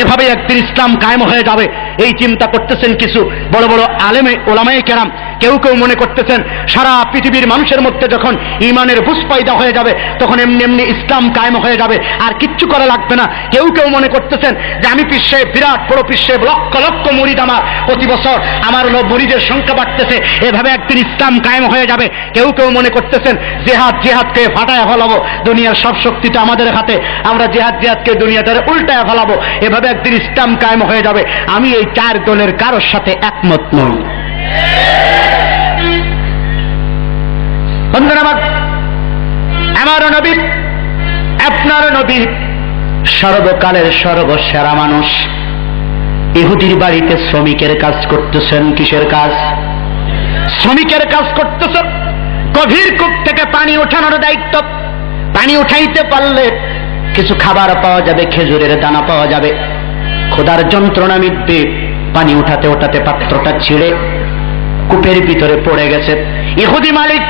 এভাবে একদিন ইসলাম কায়েম হয়ে যাবে, এই চিন্তা করতেছেন কিছু বড় বড় আলেমে ওলামায়ে কেরাম। কেউ কেউ মনে করতেছেন সারা পৃথিবীর মানুষের মধ্যে যখন ঈমানের বুঝ পয়দা হয়ে যাবে তখন এমনি এমনি ইসলাম কায়েম হয়ে যাবে, আর কিচ্ছু করা লাগবে না। কেউ কেউ মনে করতেছেন যে আমি পীর সাহেব, বিরাট বড় পীর সাহেব, লক্ষ লক্ষ মুরিদ আমার, প্রতি বছর আমার মুরিদের সংখ্যা বাড়তেছে, এভাবে একদিন ইসলাম কায়েম হয়ে যাবে। কেউ কেউ মনে করতেছেন জিহাদকে ফাটায় ফেলাবো, দুনিয়ার সব শক্তিটা আমাদের হাতে, আমরা জিহাদকে দুনিয়াটারে উল্টায় ফেলাবো, এভাবে একদিন ইসলাম কায়েম হয়ে যাবে। আমি এই চার দলের কারোর সাথে একমত নই। বন্ধুরা আমার নবী, আপনার নবী সর্বকালের সর্বসেরা মানুষ। ইহুদির বাড়িতে শ্রমিকের কাজ করতেছেন। কিসের কাজ? শ্রমিকের কাজ করতেছেন। গভীর কূপ থেকে পানি ওঠানোর দায়িত্ব। পানি উঠাইতে পারলে কিছু খাবার পাওয়া যাবে, খেজুরের দানা পাওয়া যাবে। খোদার যন্ত্রণা মিটবে। পানি উঠাতে উঠাতে পাত্রটা ছিঁড়ে কূপের ভিতরে পড়ে গেছে। ইহুদি মালিক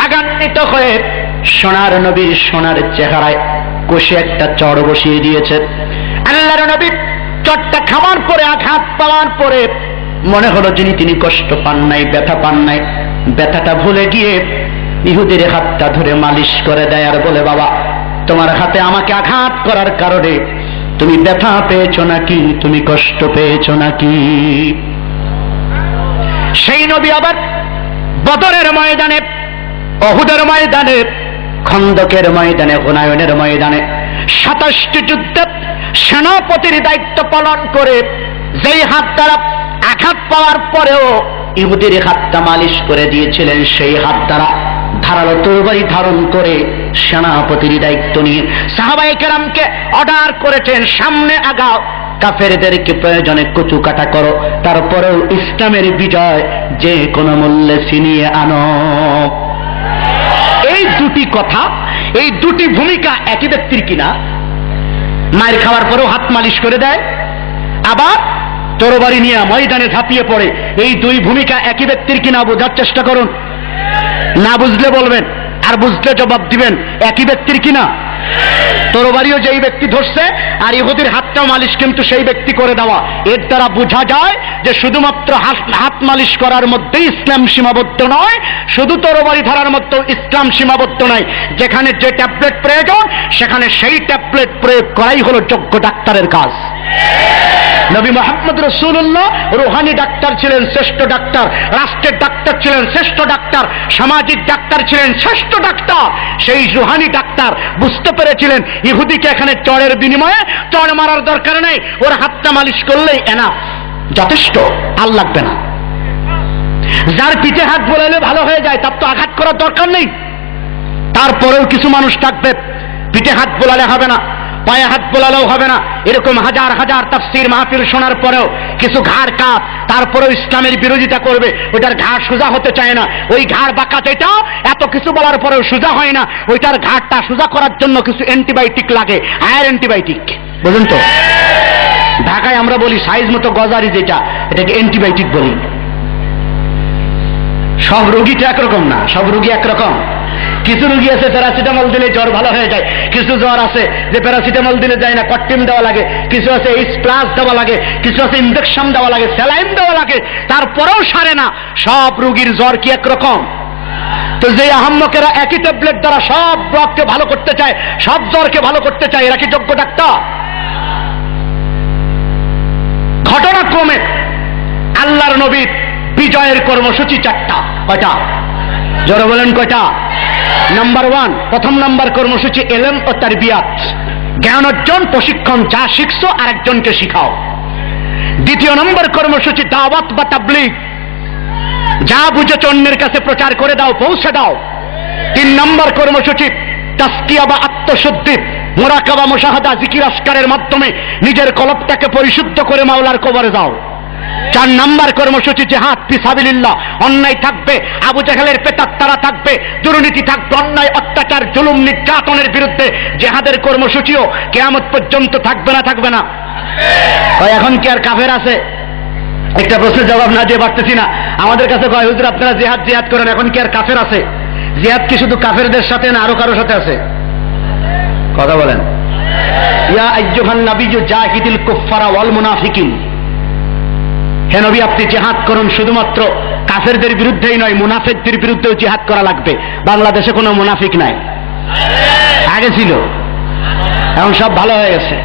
রাগান্বিত হয়ে সোনার নবীর সোনার চেহারায় কষে একটা চড় বসিয়ে দিয়েছে। আল্লাহর নবী চটটা খাওয়ার পরে, আঘাত পাওয়ার পরে মনে হলো তিনি কষ্ট পান নাই, ব্যথা পান নাই। ব্যথাটা ভুলে গিয়ে ইহুদির হাতটা ধরে মালিশ করে দেয় আর বলে, বাবা তোমার হাতে আমাকে আঘাত করার কারণে তুমি ব্যথা পেয়েছো নাকি, তুমি কষ্ট পেয়েছো নাকি? সেই নবী আবার বদরের ময়দানে, অহুদের ময়দানে, খন্দকের ময়দানে, হুনায়নের ময়দানে 27টি যুদ্ধে সেনাপতির দায়িত্ব পালন করে যেই হাত দ্বারা আঘাত পাওয়ার পরেও ইহুদির হাতটা মালিশ করে দিয়েছিলেন, সেই হাত দ্বারা ধারালো তরবারি ধারণ করে সেনাপতির দায়িত্ব নিয়ে সাহাবায়ে কেরামকে অর্ডার করেছেন, সামনে আগাও, কাফেরদেরকে প্রয়োজনে কচু কাটা করো, তারপরেও ইসলামের বিজয় যে কোনো মূল্যে ছিনিয়ে আনো। এই দুটি কথা, এই দুটি ভূমিকা একই ব্যক্তির কিনা? মায়ের খাওয়ার পরেও হাত মালিশ করে দেয়, আবার তরবারি নিয়ে ময়দানে ঝাঁপিয়ে পড়ে। এই দুই ভূমিকা একই ব্যক্তির কিনা? বোঝার চেষ্টা করুন। না বুঝলে বলবেন, আর বুঝলে জবাব দিবেন। একই ব্যক্তির কিনা? তরবারিও যেই ব্যক্তি ধরছে আর ইহুদির হাতটাও মালিশ কিন্তু সেই ব্যক্তি করে দেওয়া। এর দ্বারা বোঝা যায় যে শুধুমাত্র হাত মালিশ করার মধ্যেই ইসলাম সীমাবদ্ধ নয়, শুধু তরবারি ধরার মধ্যেও ইসলাম সীমাবদ্ধ নয়। যেখানে যে ট্যাবলেট প্রয়োজন সেখানে সেই ট্যাবলেট প্রয়োগ করাই হলো যোগ্য ডাক্তারের কাজ। নবী মুহাম্মদ রাসূলুল্লাহ রুহানি ডাক্তার ছিলেন, শ্রেষ্ঠ ডাক্তার। রাষ্ট্রের ডাক্তার ছিলেন, শ্রেষ্ঠ ডাক্তার। সামাজিক ডাক্তার ছিলেন, শ্রেষ্ঠ ডাক্তার। সেই রুহানি ডাক্তার বুঝতে পেরেছিলেন ইহুদিকে এখানে চড়ের বিনিময়ে চড় মারার দরকার নেই, ওর হাতটা মালিশ করলেই এনাফ, যথেষ্ট, আর লাগবে না। যার পিঠে হাত বোলালে ভালো হয়ে যায় তার তো আঘাত করার দরকার নেই। তারপরেও কিছু মানুষ থাকবে পিঠে হাত বোলালে হবে না, পায়ে হাত বোলালেও হবে না। এরকম হাজার হাজার তাফসীর মাহফিল শোনার পরেও কিছু ঘাড় কাত, তারপরেও ইসলামের বিরোধিতা করবে। ওইটার ঘাড় সোজা হতে চায় না, ওই ঘাড় বাঁকা, যেটা এত কিছু বলার পরেও সোজা হয় না, ওইটার ঘাড়টা সোজা করার জন্য কিছু অ্যান্টিবায়োটিক লাগে, হায়ার অ্যান্টিবায়োটিক। বুঝুন তো, ঢাকায় আমরা বলি সাইজ মতো গজারি, যেটা এটাকে অ্যান্টিবায়োটিক বলি। সব রোগী তো একরকম না, সব রোগী একরকম। কিছু রোগী আছে প্যারাসিটামল দিলে জ্বর ভালো হয়ে যায়, কিছু জ্বর আছে যে প্যারাসিটামল দিলে যায় না, কট্টিম দেওয়া লাগে, কিছু আছে এইচ প্লাস দেওয়া লাগে, কিছু আছে ইনজেকশন দেওয়া লাগে, স্যালাইন দেওয়া লাগে, তারপরেও সারে না। সব রোগীর জ্বর কি একরকম? তো যে আহাম্মকেরা একই ট্যাবলেট দ্বারা সব রোগকে ভালো করতে চায়, সব জ্বরকে ভালো করতে চায়, এরা কি যোগ্য ডাক্তার? ঘটনাক্রমে আল্লাহর নবীর বিজয়ের কর্মসূচি 4টা। কয়টা? জোরে বলেন কয়টা? নাম্বার 1, প্রথম নাম্বার কর্মসূচি ইলম ও তারবিয়াত, জ্ঞান অর্জন, প্রশিক্ষণ। যা শিখছো আরেকজনকে শিখাও। দ্বিতীয় নম্বর কর্মসূচি দাওয়াত বা তাবলীগ, যা বুঝেছ অন্যের কাছে প্রচার করে দাও, পৌঁছে দাও। 3 নম্বর কর্মসূচি তাসকিয়া বা আত্মশুদ্ধি, মুরাকাবা, মুশাহাদা, জিকির আসকারের মাধ্যমে নিজের কলবটাকে পরিশুদ্ধ করে মাওলার কবরে যাও। 4 নম্বর কর্মসূচি জিহাদ ফি সাবিলিল্লাহ, অন্যায় থাকবে, আবু জাহেলের প্রেতাত্মারা থাকবে, দুর্নীতি থাকবে, অন্যায়, অত্যাচার, জুলুম, নির্যাতনের বিরুদ্ধে জিহাদের কর্মসূচিও কিয়ামত পর্যন্ত থাকবে না? থাকবে না? এখন কি আর কাফের আছে? একটা প্রশ্নের জবাব না দিয়ে পারতেছি না। আমাদের কাছে কয়, হুজুর আপনারা জিহাদ জিহাদ করেন, এখন কি আর কাফের আছে? জিহাদ কি শুধু কাফেরদের সাথে না আরো কারোর সাথে আছে? কথা বলেন। ইয়া আইয়ুহান নাবিয়্যু জাহিদিল কুফফারা ওয়াল মুনাফিকিন, হে নবী আপনি জিহাদ করুন, শুধুমাত্র কাফেরদের বিরুদ্ধেই নয়, মুনাফিকদের বিরুদ্ধেও জিহাদ করা লাগবে। বাংলাদেশে কোনো মুনাফিক নাই, আগে ছিল, এখন সব ভালো হয়ে গেছে।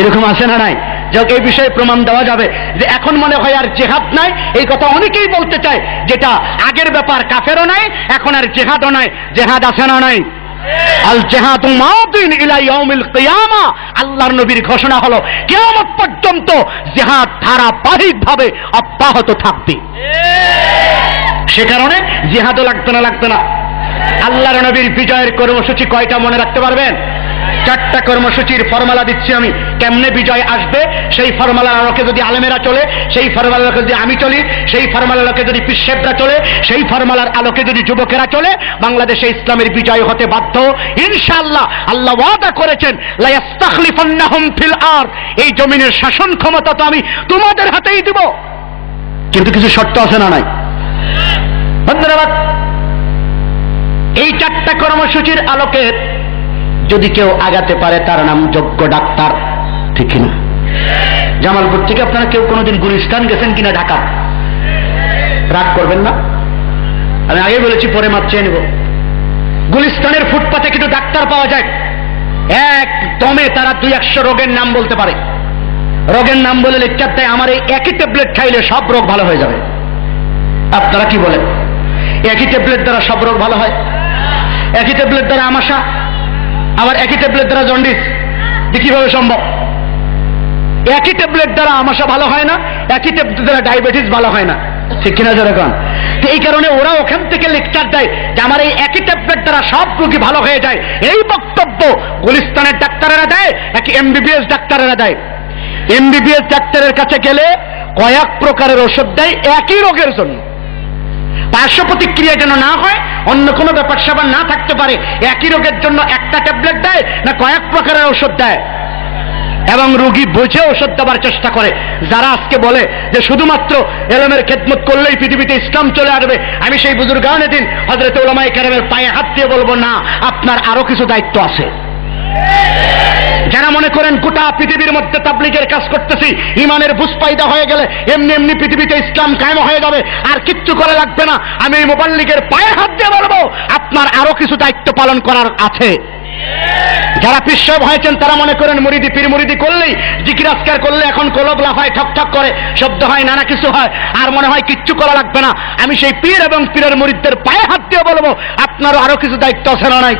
এরকম আছে না নাই? যাক, এই বিষয়ে প্রমাণ দেওয়া যাবে যে এখন মনে হয় আর জিহাদ নাই, এই কথা অনেকেই বলতে চায়, যেটা আগের ব্যাপার, কাফেরও নাই, এখন আর জিহাদও নাই। জিহাদ আছে না নাই? আল জিহাদু মাদিন ইলা ইয়াউমিল কিয়ামা, আল্লাহর নবীর ঘোষণা হলো কিয়ামত পর্যন্ত জিহাদ ধারাবাহিকভাবে অব্যাহত থাকবে। সে কারণে জিহাদও লাগবে না। আল্লাহর নবীর বিজয়ের কর্মসূচি কয়টা মনে রাখতে পারবেন? 4টা কর্মসূচির ফর্মুলা দিচ্ছি আমি, কেমনে বিজয় আসবে। সেই ফর্মুলার আলোকে যদি আলেমেরা চলে, সেই ফর্মুলার আলোকে যদি আমি চলি, সেই ফর্মুলার আলোকে যদি পিসেবরা চলে, সেই ফর্মুলার আলোকে যদি যুবকেরা চলে, বাংলাদেশে ইসলামের বিজয় হতে বাধ্য ইনশাআল্লাহ। আল্লাহ ওয়াদা করেছেন লা ইস্তাখলিফান্নাহুম ফিল আরদ, এই জমিনের শাসন ক্ষমতা তো আমি তোমাদের হাতেই দিব, কিন্তু কিছু শর্ত আছে না নাই? ধন্যবাদ। এই 4টা কর্মসূচির আলোকে যদি কেউ আগাতে পারে তার নাম যোগ্য ডাক্তার, ঠিক কিনা? জামালপুর থেকে আপনারা কেউ কোনোদিন গুলিস্তান গেছেন কিনা? ঢাকা, রাগ করবেন না, আমি আগে বলেছি, পরে মাপ চেয়ে নেব। গুলিস্তানের ফুটপাতে কিন্তু ডাক্তার পাওয়া যায়, একদমে তারা 200 রোগের নাম বলতে পারে। রোগের নাম বলে লেকচার দেয়, আমার এই একই ট্যাবলেট খাইলে সব রোগ ভালো হয়ে যাবে। আপনারা কি বলেন? একই ট্যাবলেট দ্বারা সব রোগ ভালো হয়? একই ট্যাবলেট দ্বারা আমাশা, আবার একই ট্যাবলেট দ্বারা জন্ডিস, কিভাবে সম্ভব? একই ট্যাবলেট দ্বারা আমাশা ভালো হয় না, একই ট্যাবলেট দ্বারা ডায়াবেটিস ভালো হয় না, ঠিক কিনা যেরকম? তো এই কারণে ওরা ওখান থেকে লেকচার দেয় যে আমার এই একই ট্যাবলেট দ্বারা সব রোগী ভালো হয়ে যায়। এই বক্তব্য গুলিস্তানের ডাক্তারেরা দেয়, এক এমবিবিএস ডাক্তারেরা দেয়। এমবিবিএস ডাক্তারের কাছে গেলে কয়েক প্রকারের ওষুধ দেয় একই রোগের জন্য, পার্শ্ব প্রতিক্রিয়া যেন না হয়, অন্য কোনো ব্যাপার স্যাপার না থাকতে পারে। একই রোগের জন্য একটা ট্যাবলেট দেয় না কয়েক প্রকারের ওষুধ দেয়, এবং রোগী বুঝে ওষুধ দেওয়ার চেষ্টা করে। যারা আজকে বলে যে শুধুমাত্র এলমের খেদমত করলেই পৃথিবীতে ইসলাম চলে আসবে, আমি সেই বুজুর্গানে দিন হযরত উলামায়ে কেরামের পায়ে হাত দিয়ে বলবো, না, আপনার আরো কিছু দায়িত্ব আছে। যারা মনে করেন গোটা পৃথিবীর মধ্যে তাবলীগের কাজ করতেছি, ইমানের বুঝ পায়দা হয়ে গেলে এমনি এমনি পৃথিবীতে ইসলাম কায়েম হয়ে যাবে, আর কিচ্ছু করা লাগবে না, আমি এই মুবাল্লিগের পায়ে হাত দিয়ে বলবো, আপনার আরো কিছু দায়িত্ব পালন করার আছে। যারা পীর সাহেব হয়েছেন তারা মনে করেন মুরিদি পীর মুরিদি করলেই, জিকির আজকার করলে এখন কলব লাফায়, ঠক ঠক করে, শব্দ হয়, নানা কিছু হয়, আর মনে হয় কিচ্ছু করা লাগবে না। আমি সেই পীর এবং পীরের মুরিদদের পায়ে হাত দিয়ে বলবো, আপনারও আরো কিছু দায়িত্ব আছে না নাই?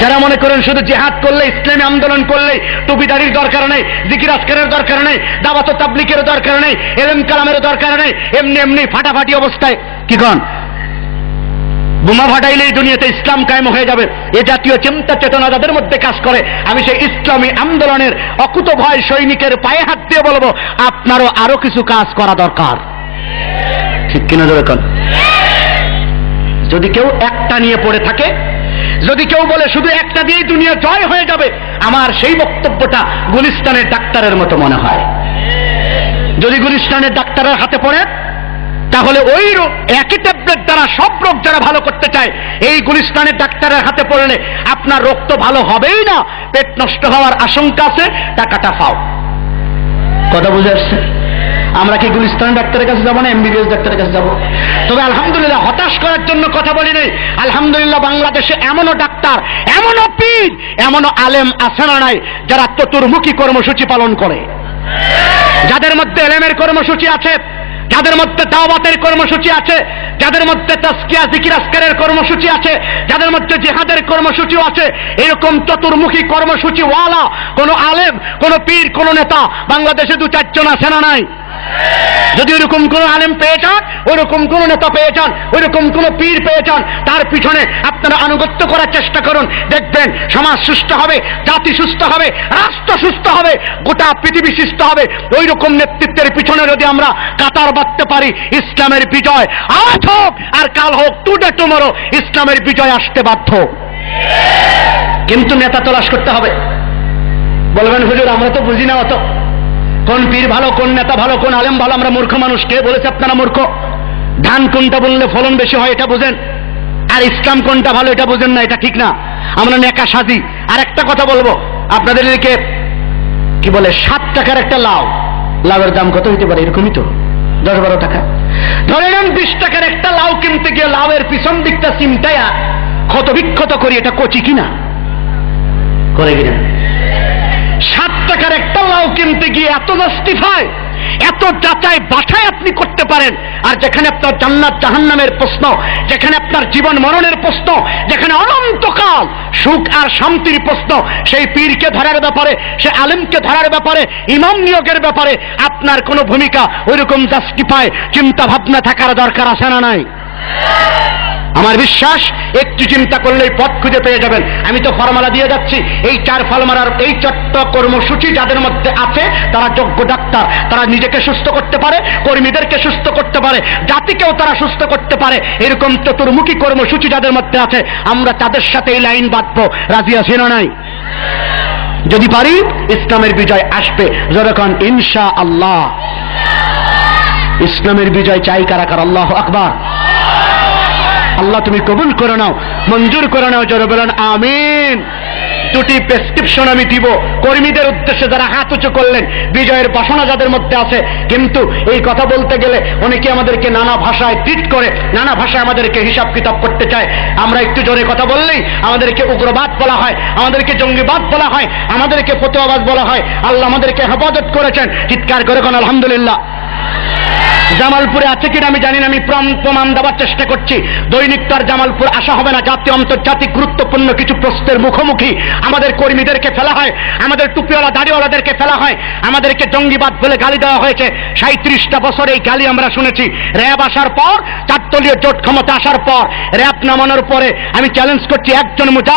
যারা মনে করেন শুধু জিহাদ করলে, ইসলামী আন্দোলন করলে টুপিদারির দরকার নেই, জিকির আজকারের দরকার নেই, দাওয়াত ও তাবলীগের দরকার নেই, ইলম কালামের দরকার নেই, এমনি এমনি ফাটাফাটি অবস্থায় কি কন বোমা ফাটাইলেই দুনিয়াতে ইসলাম কায়েম হয়ে যাবে, এ জাতীয় চিন্তা চেতনা যাদের মধ্যে কাজ করে, আমি সেই ইসলামী আন্দোলনের অকুত ভয় সৈনিকের পায়ে হাত দিয়ে বলবো, আপনারও আরো কিছু কাজ করা দরকার, ঠিক কিনা? যেরকম যদি কেউ একটা নিয়ে পড়ে থাকে, যদি কেউ বলে শুধু একটা দিয়েই দুনিয়া জয় হয়ে যাবে, আমার সেই বক্তব্যটা গুলিস্তানের ডাক্তারের মতো মনে হয়। যদি গুলিস্তানের ডাক্তারের হাতে পড়ে, তাহলে ওই রোগ একই ট্যাবলেট দ্বারা সব রোগ যারা ভালো করতে চায়, এই গুলিস্তানের ডাক্তারের হাতে পড়লে আপনার রোগ তো ভালো হবেই না, পেট নষ্ট হওয়ার আশঙ্কা আছে, টাকাটা পাও। কথা বুঝে আসছে? আমরা কি গুলিস্তানের ডাক্তারের কাছে যাবো না এমবিবিএস ডাক্তারের কাছে যাবো? তবে আলহামদুলিল্লাহ, হতাশ করার জন্য কথা বলি নাই, আলহামদুলিল্লাহ বাংলাদেশে এমনও ডাক্তার, এমনও পীর, এমনও আলেম আছে না নাই যারা চতুর্মুখী কর্মসূচি পালন করে, যাদের মধ্যে এলেমের কর্মসূচি আছে, যাদের মধ্যে দাওয়াতের কর্মসূচি আছে, যাদের মধ্যে তাজকিয়া জিকির আজকারের কর্মসূচি আছে, যাদের মধ্যে জিহাদের কর্মসূচিও আছে। এরকম চতুর্মুখী কর্মসূচি ওয়ালা কোন আলেম, কোন পীর, কোন নেতা বাংলাদেশে 2-4 জন আছে না নাই? যদি ওইরকম কোন আলেম পেয়ে যান, ওইরকম কোন নেতা পেয়ে যান, ওইরকম কোন পীর পেয়ে যান, তার পিছনে আপনারা আনুগত্য করার চেষ্টা করুন, দেখবেন সমাজ সুস্থ হবে, জাতি সুস্থ হবে, রাষ্ট্র সুস্থ হবে, গোটা পৃথিবী সুস্থ হবে। ওইরকম নেতৃত্বের পিছনে যদি আমরা কাতার বাঁধতে পারি, ইসলামের বিজয় আজ হোক আর কাল হোক, টুডে টুমরো ইসলামের বিজয় আসতে বাধ্য। কিন্তু নেতা তলাশ করতে হবে। বলবেন হুজুর আমরা তো বুঝি না অত, কোন পীর ভালো, কোন নেতা ভালো, কোন আলেম ভালো, আমরা মূর্খ মানুষ। কে বলেছে আপনারা মূর্খ? ধান কোনটা বললে ফলন বেশি হয় এটা বোঝেন, আর ইসলাম কোনটা ভালো এটা বোঝেন না, এটা ঠিক না। আমরা নেকা সাজি। আর একটা কথা বলবো, আপনাদের এদিকে কি বলে 7 টাকার একটা লাউ, লাউয়ের দাম কত হইতে পারে? এরকমই তো 10-12 টাকা। ধরে নেন 20 টাকার একটা লাউ কিনতে গিয়ে লাউয়ের পিছন দিকটা চিমটায়া ক্ষত বিক্ষত করি, এটা কচি কিনা করে কিনা? 7 টাকার একটা লাউ কিনতে গিয়ে এত জাস্টিফাই, এত যাচাই বাছাই আপনি করতে পারেন, আর যেখানে আপনার জান্নাত জাহান্নামের প্রশ্ন, যেখানে আপনার জীবন মরণের প্রশ্ন, যেখানে অনন্তকাল সুখ আর শান্তির প্রশ্ন, সেই পীরকে ধরার ব্যাপারে, সে আলেমকে ধরার ব্যাপারে, ইমাম নিয়োগের ব্যাপারে আপনার কোনো ভূমিকা ওইরকম জাস্টিফাই চিন্তা ভাবনা থাকার দরকার আছে না নাই? আমার বিশ্বাস একটু চিন্তা করলেই পথ খুঁজে পেয়ে যাবেন। আমি তো ফর্মুলা দিয়ে যাচ্ছি, এই 4 ফর্মুলার এই 4টা কর্মসূচি যাদের মধ্যে আছে তারা যোগ্য ডাক্তার, তারা নিজেকে সুস্থ করতে পারে, কর্মীদেরকে সুস্থ করতে পারে, জাতিকেও তারা সুস্থ করতে পারে। এরকম চতুর্মুখী কর্মসূচি যাদের মধ্যে আছে, আমরা তাদের সাথে এই লাইন বাঁধবো। রাজি আছি না নাই? যদি পারি ইসলামের বিজয় আসবে। যখন ইনশাআল্লাহ ইসলামের বিজয় চাই কারা কারা? আল্লাহু আকবার। আল্লাহ তুমি কবুল করে নাও, মঞ্জুর করে নাও, জোরে বলেন আমিন। 2টি প্রেসক্রিপশন আমি দিব কর্মীদের উদ্দেশ্যে যারা হাত উঁচু করলেন, বিজয়ের বাসনা যাদের মধ্যে আছে। কিন্তু এই কথা বলতে গেলে অনেকে আমাদেরকে নানা ভাষায় ট্রিট করে, নানা ভাষায় আমাদেরকে হিসাব কিতাব করতে চায়। আমরা একটু জোরে কথা বললেই আমাদেরকে উগ্রবাদ বলা হয়, আমাদেরকে জঙ্গিবাদ বলা হয়, আমাদেরকে ফতোয়াবাজ বলা হয়। আল্লাহ আমাদেরকে হেফাজত করেছেন, চিৎকার করে কোন আলহামদুলিল্লাহ। জামালপুরে আছে কিনা আমি জানি না, আমি প্রমাণ দেওয়ার চেষ্টা করছি। দৈনিক তার জামালপুর আসা হবে না। জাতীয় আন্তর্জাতিক গুরুত্বপূর্ণ কিছু প্রশ্নের মুখোমুখি আমাদের কর্মীদেরকে ফেলা হয়, আমাদের টুপিওয়ালা দাড়িওয়ালাদেরকে ফেলা হয়, আমাদেরকে জঙ্গিবাদ বলে গালি দেওয়া হয়েছে। 37টা বছর এই গালি আমরা শুনেছি। র্যাব আসার পর, 4 দলীয় জোট ক্ষমতা আসার পর, র্যাব নামানোর পরে আমি চ্যালেঞ্জ করছি, একজন মুজাহিদ